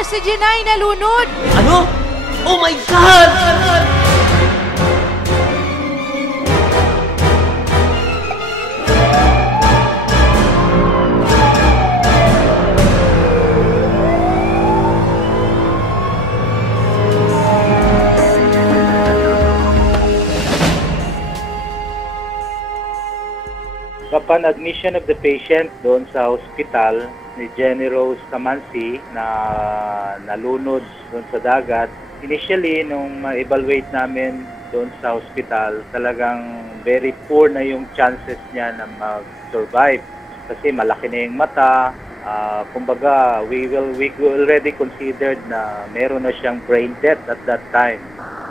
Si Jenay nalunod! Ano? Oh my God! Upon admission of the patient doon sa hospital ni Jenny Rose Tamansi na nalunod doon sa dagat, initially nung ma-evaluate namin doon sa hospital, talagang very poor na yung chances niya na mag-survive kasi malaki na yung mata. Kumbaga, we already considered na meron na siyang brain death at that time.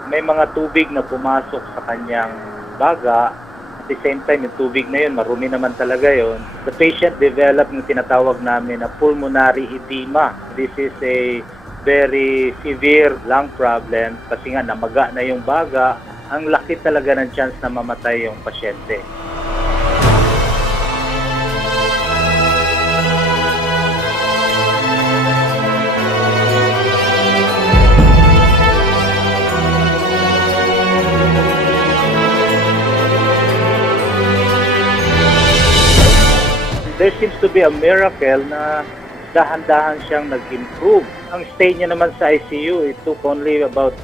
May mga tubig na pumasok sa kanyang baga. At the same time, yung tubig na yun, marumi naman talaga yun. The patient developed yung tinatawag namin na pulmonary edema. This is a very severe lung problem kasi nga namaga na yung baga. Ang laki talaga ng chance na mamatay yung pasyente. There seems to be a miracle na dahan-dahan siyang nag-improve. Ang stay niya naman sa ICU, it took only about,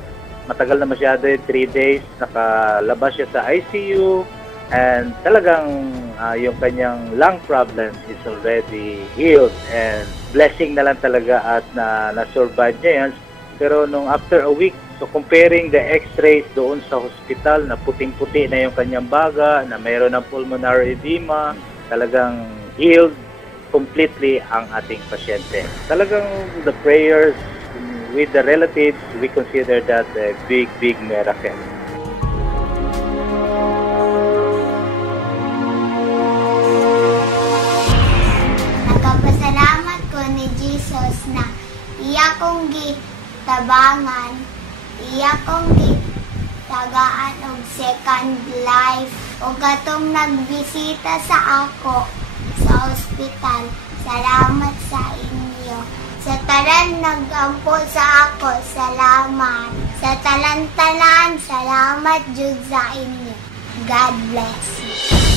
matagal na masyado, 3 days. Nakalabas siya sa ICU and talagang yung kanyang lung problem is already healed and blessing na lang talaga at na-survive niya yan. Pero nung after a week, so comparing the x-rays doon sa hospital na puting-puti na yung kanyang baga, na mayroon ng pulmonary edema, talagang healed completely ang ating pasyente. Talagang the prayers with the relatives, we consider that a big miracle. Nagpapasalamat ko ni Jesus na iya kong gitabangan, iya kong gitagaan og second life o katong nagbisita sa ako sa ospital. Salamat sa inyo. Sa tanan nag-ampo sa ako, salamat. Sa talan-tanan, salamat jud sa inyo. God bless you.